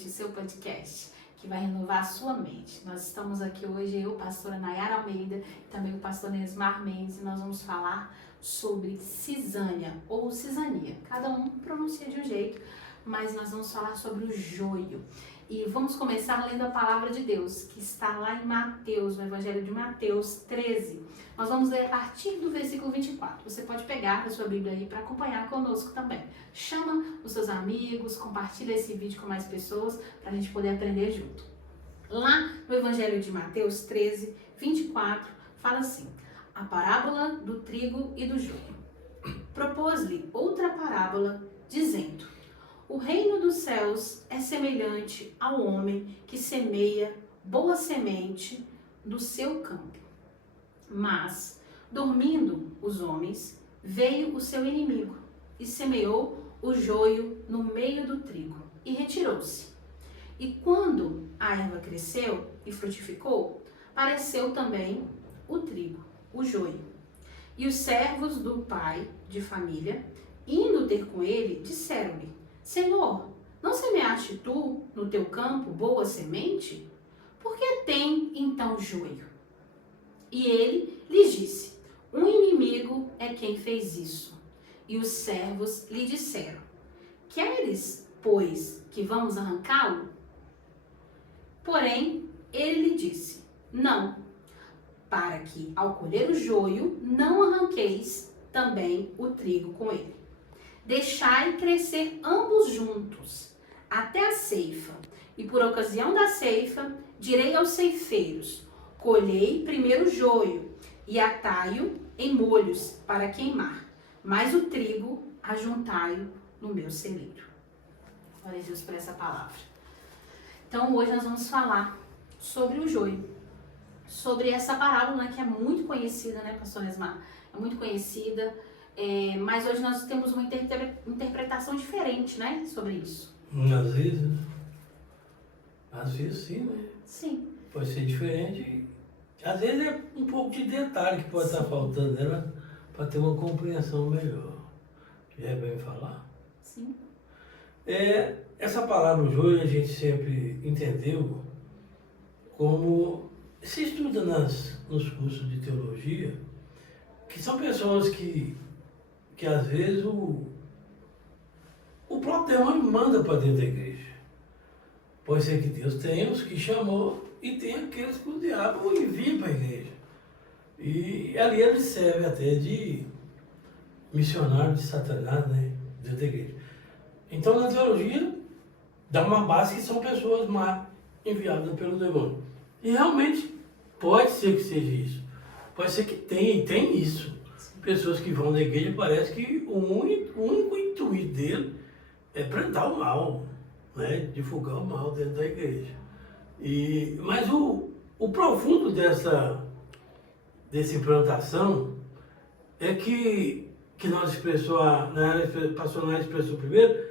Mente, seu podcast, que vai renovar a sua mente. Nós estamos aqui hoje, eu, pastora Nayara Almeida, e também o pastor Nesmar Mendes, e nós vamos falar sobre cisânia ou cisania. Cada um pronuncia de um jeito, mas nós vamos falar sobre o joio. E vamos começar lendo a palavra de Deus, que está lá em Mateus, no Evangelho de Mateus 13. Nós vamos ler a partir do versículo 24. Você pode pegar a sua Bíblia aí para acompanhar conosco também. Chama os seus amigos, compartilha esse vídeo com mais pessoas para a gente poder aprender junto. Lá no Evangelho de Mateus 13, 24, fala assim: a parábola do trigo e do joio. Propôs-lhe outra parábola, dizendo: o reino dos céus é semelhante ao homem que semeia boa semente no seu campo. Mas, dormindo os homens, veio o seu inimigo e semeou o joio no meio do trigo e retirou-se. E quando a erva cresceu e frutificou, apareceu também o trigo, o joio. E os servos do pai de família, indo ter com ele, disseram-lhe: Senhor, não semeaste tu no teu campo boa semente? Por que tem então joio? E ele lhes disse: um inimigo é quem fez isso. E os servos lhe disseram: queres, pois, que vamos arrancá-lo? Porém, ele lhe disse: não, para que, ao colher o joio, não arranqueis também o trigo com ele. Deixai crescer ambos juntos, até a ceifa. E por ocasião da ceifa, direi aos ceifeiros: colhei primeiro o joio, e atai-o em molhos para queimar, mas o trigo ajuntai-o no meu celeiro. Glória a Deus por essa palavra. Então hoje nós vamos falar sobre o joio, sobre essa parábola, né, que é muito conhecida, né, pastor Nesmar? É muito conhecida, mas hoje nós temos uma interpretação diferente, né, sobre isso. Às vezes sim, né? Sim. Pode ser diferente. Às vezes é um pouco de detalhe que pode estar faltando nela para ter uma compreensão melhor. Já é bem falar? Sim. Essa palavra joio a gente sempre entendeu como se estuda nos cursos de teologia, que são pessoas que às vezes o próprio demônio manda para dentro da igreja. Pode ser que Deus tenha os que chamou e tem aqueles que o diabo envia para a igreja. E ali ele serve até de missionário de Satanás, né, dentro da igreja. Então na teologia dá uma base que são pessoas má enviadas pelo demônio. E realmente pode ser que seja isso. Pode ser que tem isso. Pessoas que vão na igreja, parece que o único intuito dele é plantar o mal, né? Divulgar o mal dentro da igreja. Mas o profundo dessa implantação é que nós expressou, pastor Nayara expressou primeiro,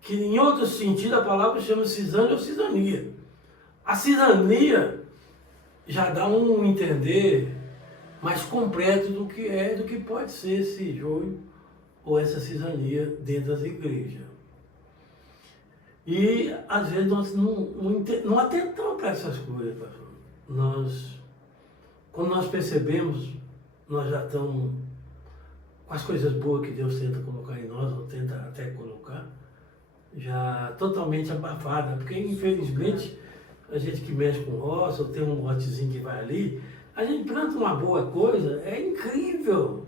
que em outro sentido a palavra chama cisânia ou cisania. A cisania já dá um entender mais completo do que pode ser esse joio ou essa cisania dentro das igrejas. E às vezes nós não atentamos para essas coisas, pastor. Quando nós percebemos, nós já estamos com as coisas boas que Deus tenta colocar em nós, ou tenta até colocar, já totalmente abafada, porque infelizmente a gente que mexe com roça, ou tem um lotezinho que vai ali, a gente planta uma boa coisa, é incrível.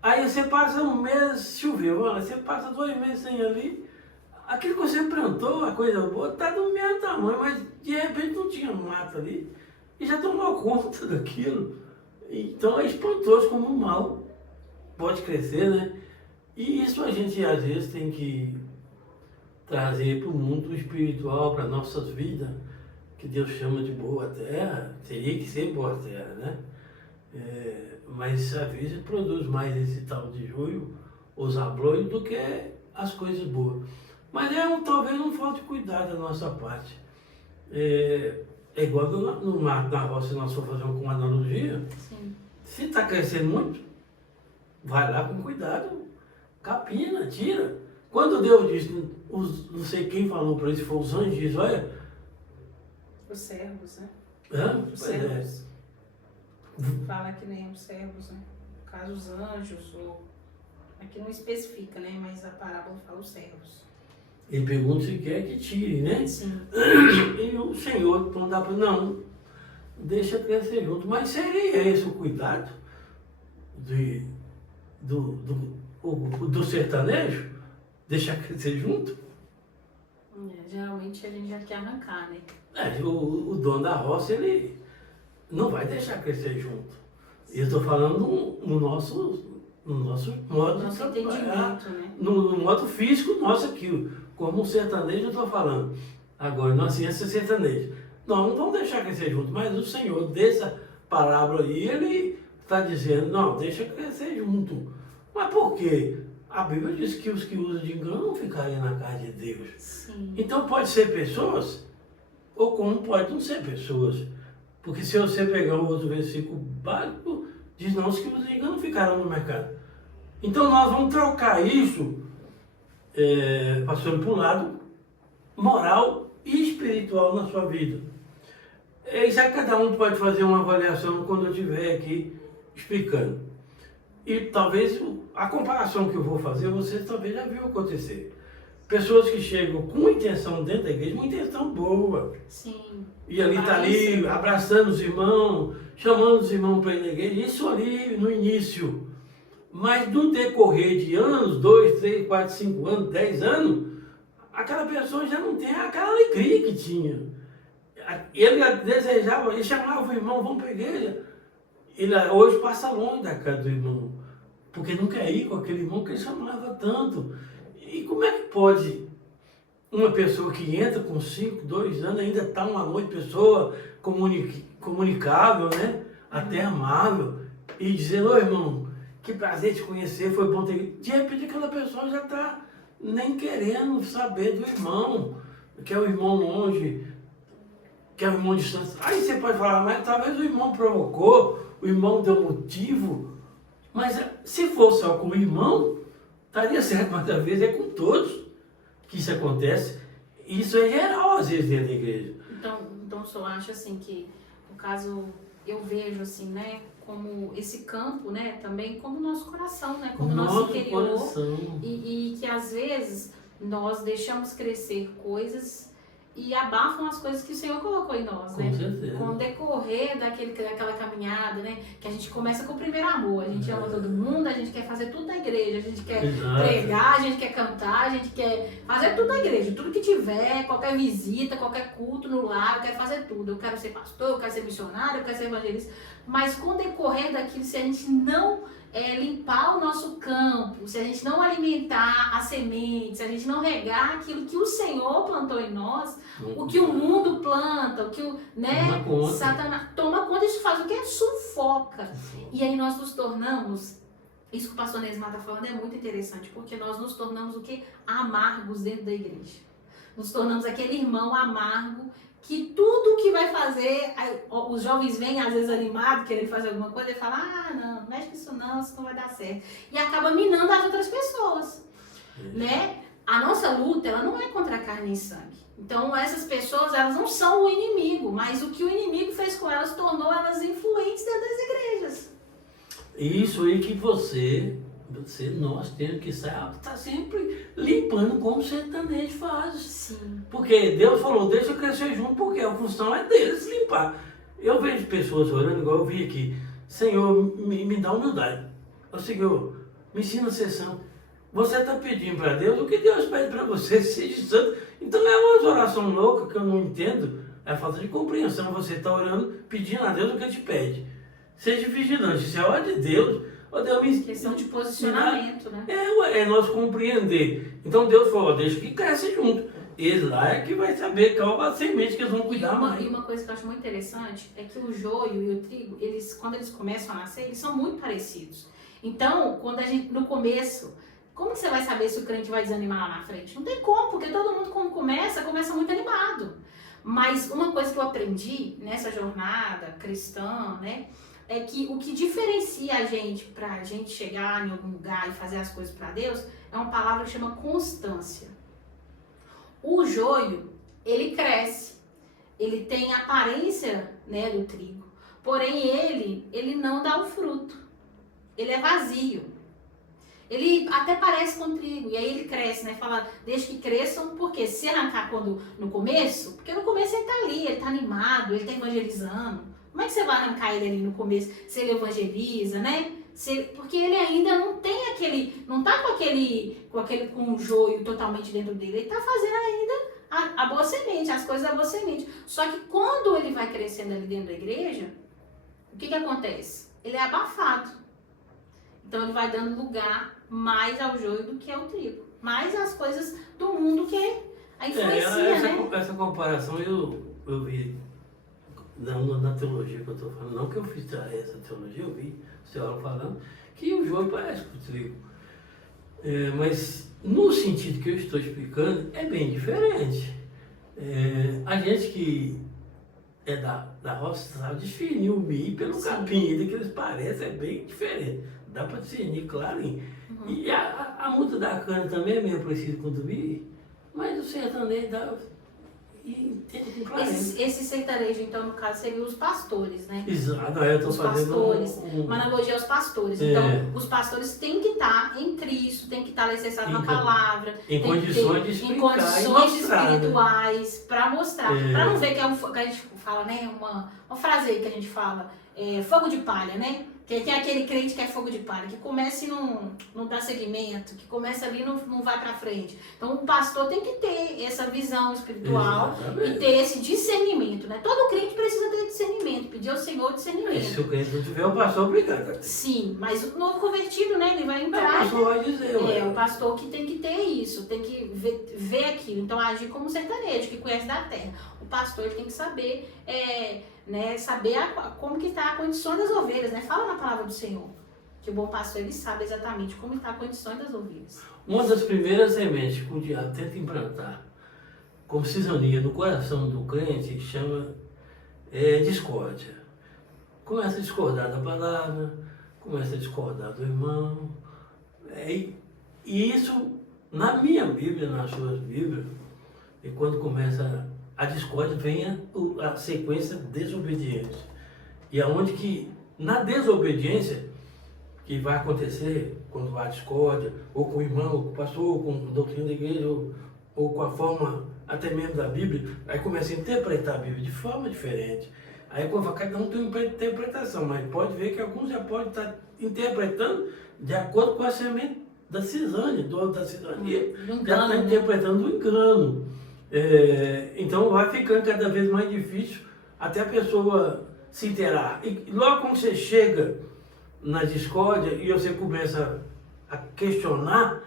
Aí você passa um mês, choveu, você passa 2 meses sem ali, aquilo que você plantou, a coisa boa, está do mesmo tamanho, mas de repente não tinha mato ali, e já tomou conta daquilo. Então é espantoso como o mal pode crescer, né? E isso a gente às vezes tem que trazer para o mundo espiritual, para nossas vidas, que Deus chama de boa terra, teria que ser boa terra, né? Mas às vezes produz mais esse tal de joio, ou zablônio, do que as coisas boas. Mas talvez não falte cuidado da nossa parte. É igual na roça, se nós for fazer uma analogia. Sim. Se está crescendo muito, vai lá com cuidado, capina, tira. Quando Deus disse não sei quem falou para isso, foi os anjos, diz, olha... Os servos, né? Hã? Os Pois é. servos. Fala que nem os servos, né? No caso, os anjos, ou... Aqui não especifica, né? Mas a parábola fala os servos. Ele pergunta se quer que tire, né? Sim. E o Senhor não dá para... Não, deixa crescer junto. Mas seria esse o cuidado do sertanejo? Deixar crescer junto? Geralmente a gente já quer arrancar, né? O dono da roça, ele não vai deixar crescer junto. E eu estou falando no nosso modo de trabalhar, entendimento, né? no modo físico nosso aqui. Como sertanejo eu estou falando. Agora, na ciência sertaneja. Nós não vamos deixar crescer junto, mas o Senhor, dessa parábola aí, ele está dizendo, não, deixa crescer junto. Mas por quê? A Bíblia diz que os que usam de engano não ficariam na casa de Deus. Sim. Então pode ser pessoas, ou como pode não ser pessoas. Porque se você pegar o outro versículo básico, diz não, os que usam de engano ficarão no mercado. Então nós vamos trocar isso, passando por um lado moral e espiritual na sua vida. Isso aí cada um pode fazer uma avaliação quando eu estiver aqui explicando. E talvez a comparação que eu vou fazer, você talvez já viu acontecer. Pessoas que chegam com intenção dentro da igreja, uma intenção boa. Sim. E ali está ali, abraçando os irmãos, chamando os irmãos para ir na igreja, isso ali no início. Mas no decorrer de anos, 2, 3, 4, 5 anos, 10 anos, aquela pessoa já não tem aquela alegria que tinha. Ele desejava, ele chamava o irmão, vamos para a igreja. Ele hoje passa longe da casa do irmão, porque não quer ir com aquele irmão que ele chamava tanto. E como é que pode uma pessoa que entra com 5, 2 anos, ainda está uma noite, pessoa comunicável, né? Até amável, e dizer, ô irmão, que prazer te conhecer, foi bom ter... De repente aquela pessoa já está nem querendo saber do irmão, que é o irmão longe, que é o irmão distante. Aí você pode falar, mas talvez o irmão provocou, o irmão deu motivo, mas se fosse só com o irmão, estaria certo, mas às vezes é com todos que isso acontece. Isso é geral, às vezes, dentro da igreja. Então o senhor acha assim que, no caso, eu vejo assim, né, como esse campo, né, também como o nosso coração, né, como o nosso interior. Coração. E que às vezes nós deixamos crescer coisas e abafam as coisas que o Senhor colocou em nós, né? Com certeza. Com o decorrer daquela caminhada, né? Que a gente começa com o primeiro amor, a gente ama todo mundo, a gente quer fazer tudo na igreja, a gente quer pregar, a gente quer cantar, a gente quer fazer tudo na igreja, tudo que tiver, qualquer visita, qualquer culto no lar, eu quero fazer tudo. Eu quero ser pastor, eu quero ser missionário, eu quero ser evangelista. Mas com o decorrer daquilo, se a gente não limpar o nosso campo, se a gente não alimentar a semente, se a gente não regar aquilo que o Senhor plantou em nós, o que o mundo planta, o que o Satanás toma conta, isso faz o que? Sufoca. E aí nós nos tornamos, isso que o pastor Nesmar está falando é muito interessante, porque nós nos tornamos o que? Amargos dentro da igreja. Nos tornamos aquele irmão amargo que tudo que vai fazer, os jovens vêm às vezes animados, querendo fazer alguma coisa, e falam, não mexe com isso não vai dar certo. E acaba minando as outras pessoas, né? A nossa luta, ela não é contra a carne e sangue. Então, essas pessoas, elas não são o inimigo, mas o que o inimigo fez com elas, tornou elas influentes dentro das igrejas. Isso aí que nós temos que estar sempre limpando como o sertanejo faz. Sim. Porque Deus falou, deixa eu crescer junto, porque a função é deles limpar. Eu vejo pessoas orando, igual eu vi aqui, Senhor, me dá humildade. Ô Senhor, me ensina a ser santo. Você está pedindo para Deus o que Deus pede para você, seja santo. Então é uma oração louca que eu não entendo, é falta de compreensão. Você está orando, pedindo a Deus o que te pede. Seja vigilante, isso é a ordem de Deus. Questão de posicionamento, né? É nós compreender. Então Deus falou, deixa que cresce junto. Eles lá é que vai saber qual a semente que eles vão cuidar mais. E uma coisa que eu acho muito interessante é que o joio e o trigo, quando eles começam a nascer, eles são muito parecidos. Então, quando a gente, no começo, como que você vai saber se o crente vai desanimar lá na frente? Não tem como, porque todo mundo quando começa muito animado. Mas uma coisa que eu aprendi nessa jornada cristã, né? É que o que diferencia a gente pra gente chegar em algum lugar e fazer as coisas para Deus é uma palavra que chama constância. O joio, ele cresce, ele tem a aparência, né, do trigo, porém ele não dá o fruto, ele é vazio. Ele até parece com trigo, e aí ele cresce, né? Fala, deixa que cresçam, porque se arrancar no começo, porque no começo ele tá ali, ele tá animado, ele tá evangelizando. Como é que você vai arrancar ele ali no começo, se ele evangeliza, né? Porque ele ainda não tem aquele, não tá com o joio totalmente dentro dele, ele tá fazendo ainda a boa semente, as coisas da boa semente. Só que quando ele vai crescendo ali dentro da igreja, o que acontece? Ele é abafado. Então ele vai dando lugar mais ao joio do que ao trigo. Mais às coisas do mundo que a influencia, né? Essa comparação eu vi na teologia que eu estou falando. Não que eu fiz essa teologia, eu vi o senhor falando que o joio parece com o trigo. Mas no sentido que eu estou explicando, é bem diferente. A gente que é da roça sabe discernir o milho pelo capim, que eles parecem, é bem diferente. Dá para discernir, claro. Uhum. E a muda da cana também é meio parecido com o do milho, mas o sertanejo dá. Esse sertanejo, então, no caso, seriam os pastores, né? Exato, eu estou fazendo pastores, uma analogia aos pastores. Então, os pastores têm que estar em Cristo, têm que estar alicerçados na palavra, em condições de explicar, em condições espirituais, para mostrar. Para não ver que a gente fala, né? Uma frase aí que a gente fala, fogo de palha, né? Que é aquele crente que é fogo de palha, que começa e não dá seguimento, que começa ali e não vai para frente. Então o pastor tem que ter essa visão espiritual. Exatamente. E ter esse discernimento, né? Todo crente precisa ter discernimento, pedir ao Senhor discernimento. Se o crente não tiver, o pastor obrigado. Sim, mas o novo convertido, né? Ele vai entrar. O pastor vai dizer. O pastor que tem que ter isso, tem que ver aquilo. Então agir como sertanejo, que conhece da terra. O pastor tem que saber... né, saber como que está a condição das ovelhas, né? Fala na palavra do Senhor, que o bom pastor ele sabe exatamente como está a condição das ovelhas. Uma das primeiras sementes que o diabo tenta implantar como cisania no coração do crente chama discórdia. Começa a discordar da palavra, começa a discordar do irmão, e isso na minha Bíblia, nas suas Bíblias, e quando começa a discórdia, vem a sequência desobediente. E aonde que, na desobediência, que vai acontecer quando há discórdia, ou com o irmão, ou com o pastor, ou com a doutrina da igreja, ou com a forma até mesmo da Bíblia, aí começa a interpretar a Bíblia de forma diferente. Aí cada um tem uma interpretação, mas pode ver que alguns já podem estar interpretando de acordo com a semente da cisânia, da cisania, já está interpretando o engano. Então vai ficando cada vez mais difícil até a pessoa se inteirar. E logo quando você chega na discórdia e você começa a questionar,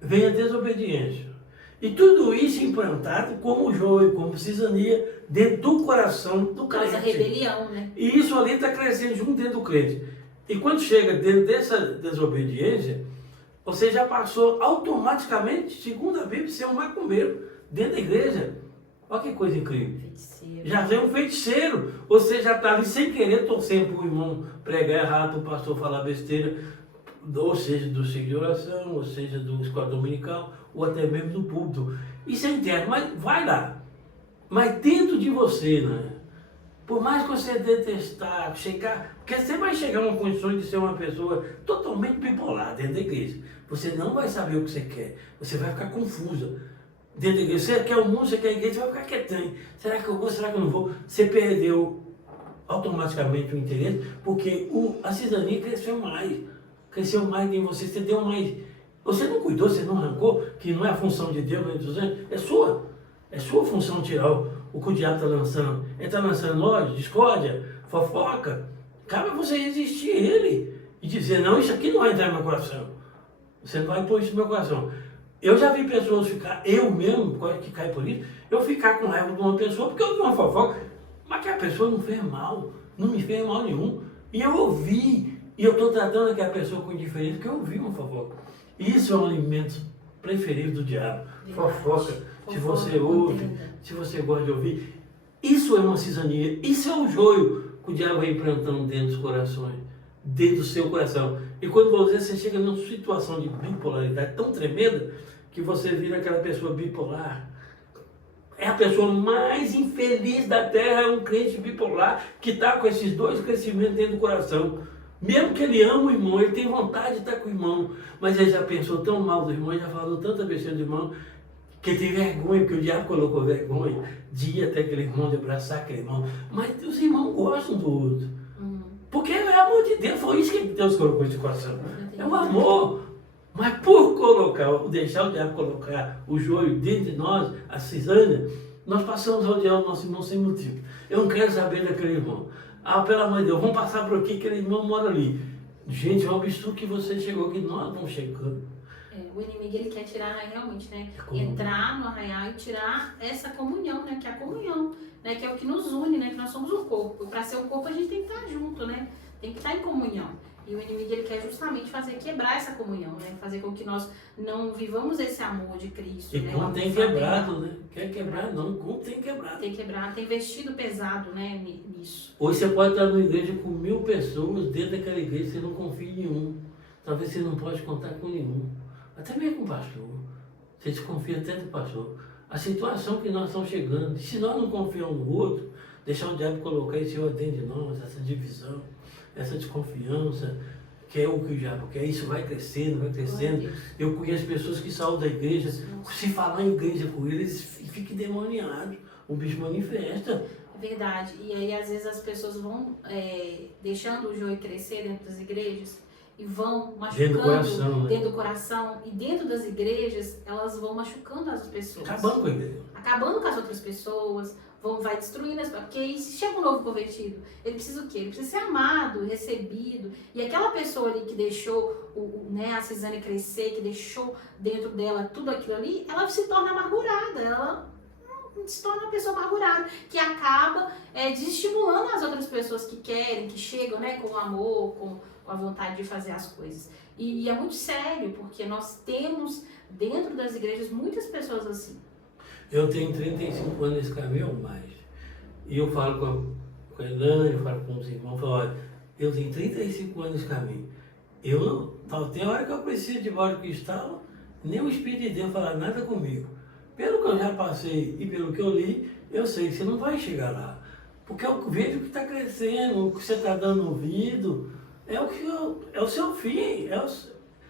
vem a desobediência. E tudo isso implantado como joio, como cisania, dentro do coração do crente. Causa rebelião, né? E isso ali está crescendo junto dentro do crente. E quando chega dentro dessa desobediência, você já passou automaticamente, segundo a Bíblia, ser um macumbeiro dentro da igreja. Olha que coisa incrível. Feiticeiro. Já vem um feiticeiro. Você já está ali sem querer torcendo para o irmão pregar errado, para o pastor falar besteira, ou seja, do ciclo de oração, ou seja, do escola dominical, ou até mesmo do púlpito. Isso é interno, mas vai lá. Mas dentro de você, né? Por mais que você detestar, chegar, porque você vai chegar a uma condição de ser uma pessoa totalmente bipolar dentro da igreja. Você não vai saber o que você quer. Você vai ficar confusa. Dentro da igreja, você quer o mundo, você quer a igreja, você vai ficar quietinho. Será que eu vou, será que eu não vou? Você perdeu automaticamente o interesse, porque a cidadania cresceu mais em você, você deu mais. Você não cuidou, você não arrancou, que não é a função de Deus, é sua. É sua função tirar o que o diabo está lançando. Ele está lançando ódio, discórdia, fofoca. Cabe você resistir a ele e dizer, não, isso aqui não vai entrar no meu coração. Você não vai pôr isso no meu coração. Eu já vi pessoas ficar, eu mesmo, que cai por isso, eu ficar com raiva de uma pessoa porque eu vi uma fofoca, mas que a pessoa não fez mal, não me fez mal nenhum. E eu ouvi, e eu estou tratando aquela pessoa com indiferença porque eu ouvi uma fofoca. Isso é um alimento preferido do diabo. Fofoca, se você ouve, se você gosta de ouvir. Isso é uma cisania, isso é um joio que o diabo vai implantando dentro dos corações, dentro do seu coração. E quando você chega numa situação de bipolaridade tão tremenda, que você vira aquela pessoa bipolar, É a pessoa mais infeliz da terra, é um crente bipolar que está com esses dois crescimentos dentro do coração. Mesmo que ele ama o irmão, ele tem vontade de estar com o irmão, mas ele já pensou tão mal do irmão, já falou tanta besteira do irmão, que ele tem vergonha, porque o diabo colocou vergonha de ir até aquele irmão, de abraçar aquele irmão. Mas os irmãos gostam do outro. Porque é amor de Deus, foi isso que Deus colocou nesse coração. É um amor. Mas por deixar o diabo colocar o joio dentro de nós, a cisânia, nós passamos a odiar o nosso irmão sem motivo. Eu não quero saber daquele irmão. Ah, pelo amor de Deus, vamos passar por aqui, aquele irmão mora ali. Gente, é um absurdo que você chegou, que nós vamos chegando. O inimigo, ele quer tirar realmente, né? Entrar no arraial e tirar essa comunhão, né? Que é a comunhão, né? Que é o que nos une, né? Que nós somos o corpo. Para ser o corpo, a gente tem que estar junto, né? Tem que estar em comunhão. E o inimigo, ele quer justamente quebrar essa comunhão, né? Fazer com que nós não vivamos esse amor de Cristo. E né? como tem quebrado, né? Quer quebrar não, como tem quebrado. Tem quebrado, tem vestido pesado, né? Nisso. Hoje você pode estar numa igreja com 1000 pessoas, dentro daquela igreja você não confia em nenhum. Talvez você não pode contar com nenhum. Até mesmo com o pastor. Você desconfia até do pastor. A situação que nós estamos chegando, se nós não confiamos no outro, deixar o diabo colocar esse ódio dentro de nós, essa divisão, essa desconfiança, que é o que o diabo quer, isso vai crescendo, vai crescendo. Eu conheço pessoas que saem da igreja, se falar em igreja com eles, ficam endemoniados, o bicho manifesta. É verdade, e aí às vezes as pessoas vão deixando o joio crescer dentro das igrejas, e vão machucando dentro do coração, e dentro das igrejas elas vão machucando as pessoas. Acabando com a igreja. Acabando com as outras pessoas, vai destruindo as pessoas. Porque aí, se chega um novo convertido, ele precisa o quê? Ele precisa ser amado, recebido. E aquela pessoa ali que deixou a cisânia crescer, que deixou dentro dela tudo aquilo ali, ela se torna amargurada, ela se torna uma pessoa amargurada, que acaba desestimulando as outras pessoas que querem, que chegam, né, com amor, com a vontade de fazer as coisas. E é muito sério, porque nós temos dentro das igrejas muitas pessoas assim. Eu tenho 35 anos nesse caminho ou mais. E eu falo com a Elane, eu falo com os irmãos, eu falo, olha, eu tenho 35 anos nesse caminho. Tem hora que eu preciso de voz de cristal, nem o Espírito de Deus falar nada comigo. Pelo que eu já passei e pelo que eu li, eu sei que você não vai chegar lá. Porque eu vejo que está crescendo, o que você está dando ouvido, é o seu fim, é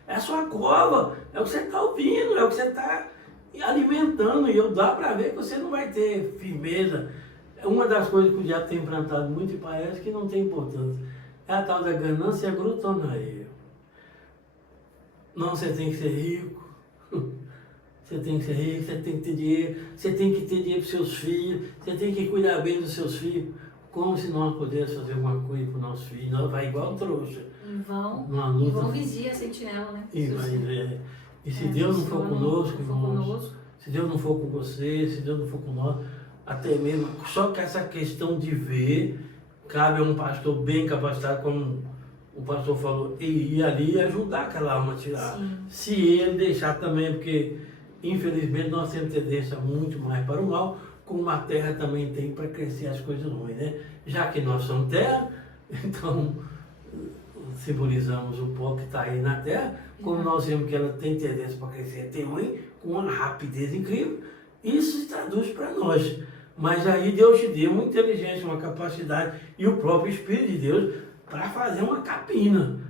a sua cova, é o que você está ouvindo, é o que você está alimentando. E dá para ver que você não vai ter firmeza. Uma das coisas que o diabo tem implantado muito e parece que não tem importância é a tal da ganância e a glutonaria. Não, você tem que ser rico. Você tem que ser rico, você tem que ter dinheiro, você tem que ter dinheiro para seus filhos, você tem que cuidar bem dos seus filhos. Como se nós pudéssemos fazer alguma coisa para os nossos filhos? Nós vai igual trouxa. Em vão vigia a sentinela, né? E se Deus não for conosco, irmãos, se Deus não for com você, se Deus não for com nós, até mesmo, só que essa questão de ver, cabe a um pastor bem capacitado, como o pastor falou, e ir ali e ajudar aquela alma a tirar. Sim. Se ele deixar também, porque infelizmente nós temos tendência muito mais para o mal, como a terra também tem para crescer as coisas ruins, né? Já que nós somos terra, então simbolizamos o pó que está aí na terra, como nós vemos que ela tem tendência para crescer, tem ruim, com uma rapidez incrível, isso se traduz para nós. Mas aí Deus te deu uma inteligência, uma capacidade e o próprio Espírito de Deus para fazer uma capina.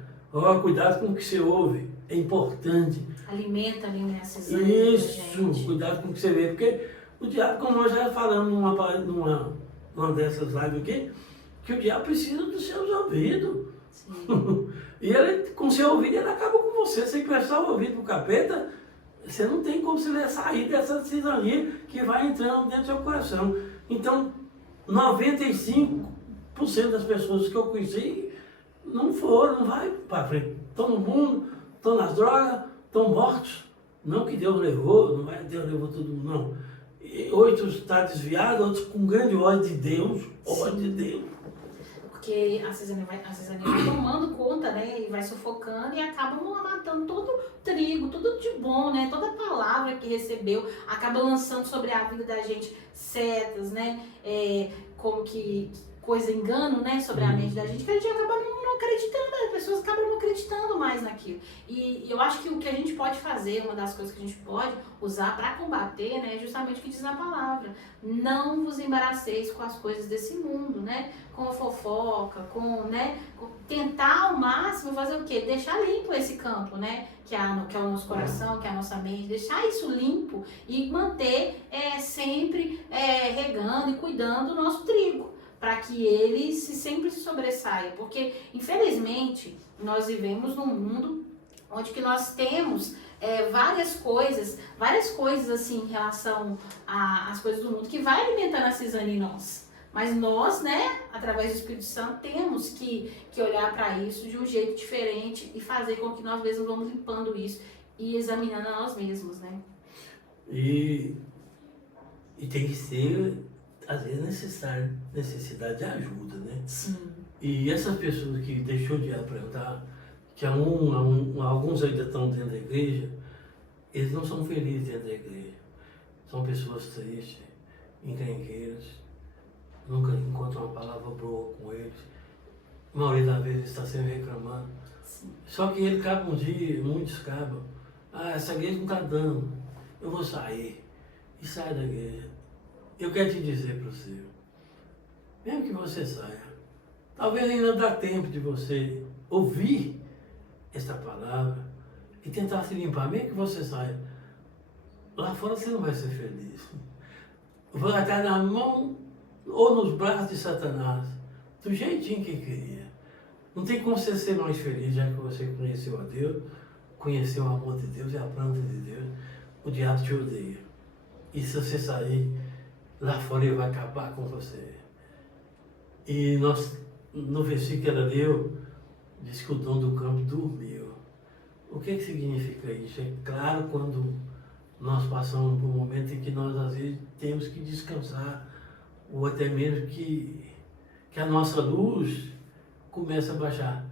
Cuidado com o que você ouve, é importante. Alimenta a cisão. Isso, cuidado com o que você vê, porque o diabo, como nós já falamos numa dessas lives aqui, que o diabo precisa dos seus ouvidos. E ele, com seu ouvido, ele acaba com você. Se emprestar o ouvido pro capeta, você não tem como você sair dessa cisania que vai entrando dentro do seu coração. Então, 95% das pessoas que eu conheci não vai para frente. Estão no mundo, estão nas drogas, estão mortos. Não que Deus levou, não é Deus levou todo mundo, não. E outros estão desviados, outros com grande ódio de Deus, ódio de Deus. Porque a cisânia vai tomando conta, né, e vai sufocando e acaba matando todo o trigo, tudo de bom, né, toda palavra que recebeu, acaba lançando sobre a vida da gente setas, né, como coisa, engano, né, sobre a mente da gente, que a gente acaba não acreditando, as pessoas acabam não acreditando mais naquilo. E eu acho que o que a gente pode fazer, uma das coisas que a gente pode usar para combater, né, é justamente o que diz a palavra. Não vos embaraceis com as coisas desse mundo, né, com a fofoca, né, tentar ao máximo fazer o quê? Deixar limpo esse campo, né, que é o nosso coração, que é a nossa mente, deixar isso limpo e manter sempre regando e cuidando do nosso trigo, para que ele sempre se sobressaia, porque infelizmente nós vivemos num mundo onde que nós temos várias coisas assim em relação às coisas do mundo que vai alimentando a cisânia em nós. Mas nós, né, através do Espírito Santo, temos que olhar para isso de um jeito diferente e fazer com que nós mesmos vamos limpando isso e examinando a nós mesmos, né? E tem que ser, às vezes, necessidade de ajuda, né? Sim. E essas pessoas que deixou de apresentar, que alguns ainda estão dentro da igreja, eles não são felizes dentro da igreja. São pessoas tristes, encrenqueiras, nunca encontram uma palavra boa com eles. A maioria das vezes está sempre reclamando. Sim. Só que ele acaba um dia, muitos acabam. Essa igreja não está dando, eu vou sair. E sai da igreja. Eu quero te dizer para você, mesmo que você saia, talvez ainda dá tempo de você ouvir esta palavra e tentar se limpar, mesmo que você saia. Lá fora você não vai ser feliz. Vai estar na mão ou nos braços de Satanás, do jeitinho que queria. Não tem como você ser mais feliz, já que você conheceu a Deus, conheceu o amor de Deus e a planta de Deus. O diabo te odeia. E se você sair, lá fora ele vai acabar com você. E no versículo que ela leu, diz que o dono do campo dormiu. O que significa isso? É claro, quando nós passamos por um momento em que nós, às vezes, temos que descansar, ou até mesmo que a nossa luz começa a baixar.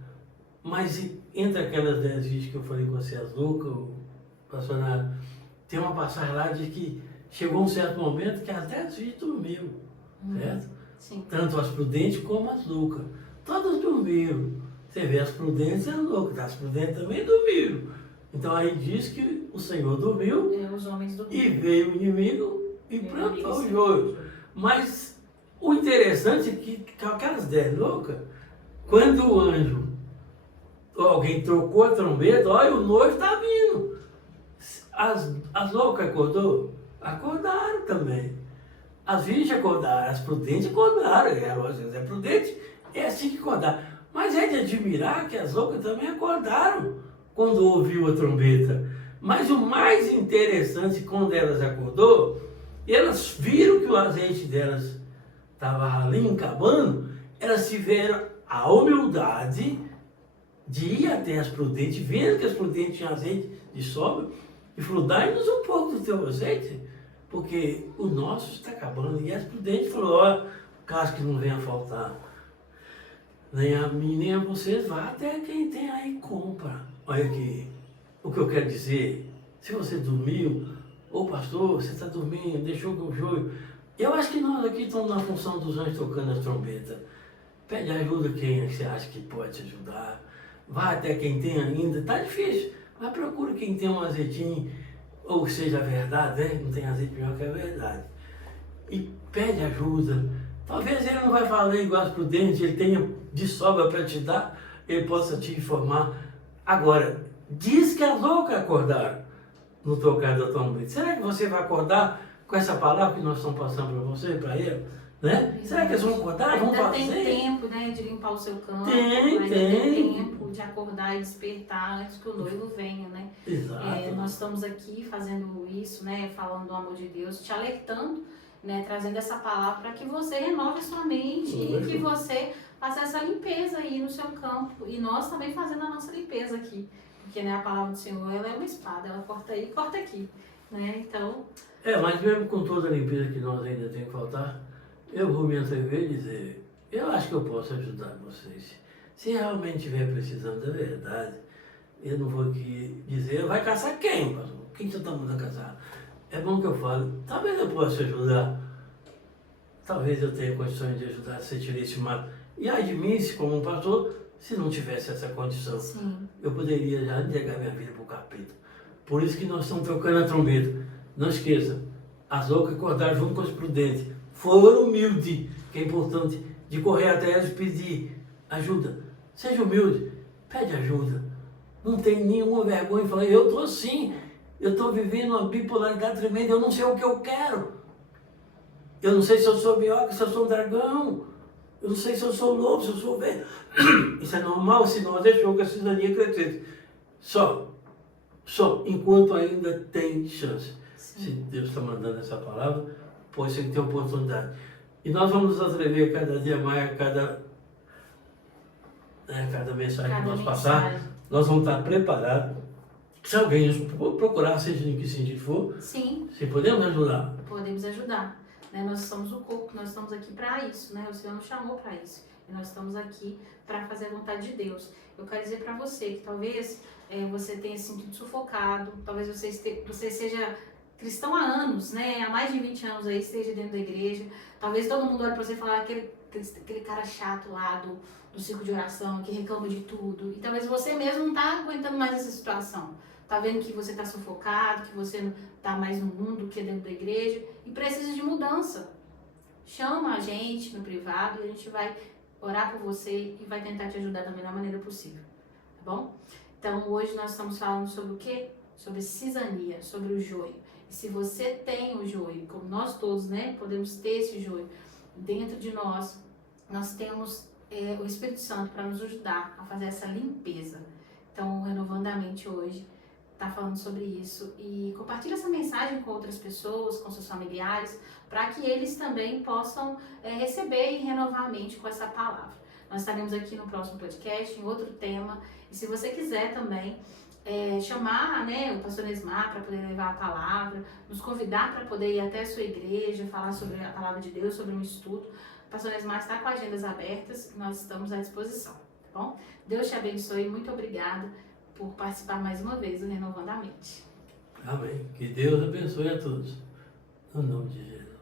Mas entre aquelas 10 vídeos que eu falei com você, as loucas, pastor Nara, tem uma passagem lá de que chegou um certo momento que as 10 vídeos dormiu, certo? Sim. Tanto as prudentes como as loucas. Todas dormiram. Você vê as prudentes e as loucas. As prudentes também dormiram. Então aí diz que o Senhor dormiu Os homens dormiram. e veio o inimigo e plantou o joio. Mas o interessante é que aquelas 10 loucas, quando o anjo, ou alguém trocou a trombeta, olha, o noivo está vindo. As loucas acordou? Acordaram também. As virgens acordaram, as prudentes acordaram. Às vezes é prudente, é assim que acordar. Mas é de admirar que as loucas também acordaram quando ouviu a trombeta. Mas o mais interessante, quando elas acordou, elas viram que o azeite delas estava ali acabando, elas tiveram a humildade de ir até as prudentes, vendo que as prudentes tinham azeite de sobra, e falou, dai-nos um pouco do teu azeite, porque o nosso está acabando. E as prudentes falou, ó, caso que não venha faltar, nem a mim, nem a vocês, vá até quem tem aí e compra. Olha aqui, o que eu quero dizer, se você dormiu, ô pastor, você está dormindo, deixou o joio. Eu acho que nós aqui estamos na função dos anjos tocando as trombetas. Pede ajuda quem você acha que pode te ajudar. Vá até quem tem ainda, tá difícil, mas procura quem tem um azeitinho, ou que seja a verdade, né? Não tem azeite pior que a verdade. E pede ajuda. Talvez ele não vai falar igual as prudentes, ele tenha de sobra para te dar, ele possa te informar. Agora, diz que as loucas acordaram no tocar da trombeta. Será que você vai acordar com essa palavra que nós estamos passando para você, para ele? Né? Será que eles vão acordar? Vão fazer? Ainda tem tempo, né, de limpar o seu campo. Tem. Tem tempo de acordar e despertar antes que o noivo venha, né? Exato. Nós estamos aqui fazendo isso, né, falando do amor de Deus, te alertando, né, trazendo essa palavra para que você renove a sua mente e que você faça essa limpeza aí no seu campo. E nós também fazendo a nossa limpeza aqui. Porque, né, a palavra do Senhor, ela é uma espada, ela corta aí e corta aqui, né? Então... Mas mesmo com toda a limpeza que nós ainda temos que faltar, eu vou me atrever a dizer, eu acho que eu posso ajudar vocês. Se realmente estiver precisando da verdade, eu não vou aqui dizer, vai caçar quem, pastor? Quem você está mandando caçar? É bom que eu fale, talvez eu possa ajudar. talvez eu tenha condições de ajudar se você tirar esse mato. E ai de mim, se como um pastor, se não tivesse essa condição, Sim. eu poderia já entregar minha vida para o capeta. Por isso que nós estamos tocando a trombeta. Não esqueça, as loucas acordaram junto com os prudentes. Foram humildes, que é importante, de correr até elas e pedir ajuda. Seja humilde, pede ajuda. Não tem nenhuma vergonha em falar, eu estou assim, eu estou vivendo uma bipolaridade tremenda, eu não sei o que eu quero. Eu não sei se eu sou minhoca, se eu sou um dragão. Eu não sei se eu sou lobo, se eu sou velho. Isso é normal, se nós deixou que a cidadania crescesse. Só enquanto ainda tem chance. Sim. Se Deus está mandando essa palavra, pois você tem oportunidade. E nós vamos nos atrever cada dia mais, cada mensagem que nós passar, nós vamos estar preparados. Se alguém nos procurar, seja em que sentido for, Sim. se podemos ajudar. Podemos ajudar. Né? Nós somos o corpo, nós estamos aqui para isso, né? O Senhor nos chamou para isso. E nós estamos aqui para fazer a vontade de Deus. Eu quero dizer para você que talvez você tenha se sentido sufocado, talvez você seja cristão há anos, né? Há mais de 20 anos aí, esteja dentro da igreja. Talvez todo mundo olhe para você e fale aquele cara chato lá do círculo de oração, que reclama de tudo. E talvez você mesmo não está aguentando mais essa situação. Tá vendo que você está sufocado, que você não está mais no mundo que é dentro da igreja e precisa de mudança. Chama a gente no privado e a gente vai orar por você e vai tentar te ajudar da melhor maneira possível, tá bom? Então hoje nós estamos falando sobre o quê? Sobre cisania, sobre o joio. E se você tem o joio, como nós todos, né, podemos ter esse joio dentro de nós, nós temos o Espírito Santo para nos ajudar a fazer essa limpeza. Então, Renovando a Mente hoje está falando sobre isso e compartilha essa mensagem com outras pessoas, com seus familiares, para que eles também possam receber e renovar a mente com essa palavra. Nós estaremos aqui no próximo podcast, em outro tema, e se você quiser também chamar, né, o pastor Nesmar para poder levar a palavra, nos convidar para poder ir até a sua igreja, falar sobre a palavra de Deus, sobre um estudo, o pastor Nesmar está com agendas abertas e nós estamos à disposição, tá bom? Deus te abençoe, muito obrigada por participar mais uma vez do Renovando a Mente. Amém. Que Deus abençoe a todos. No nome de Jesus.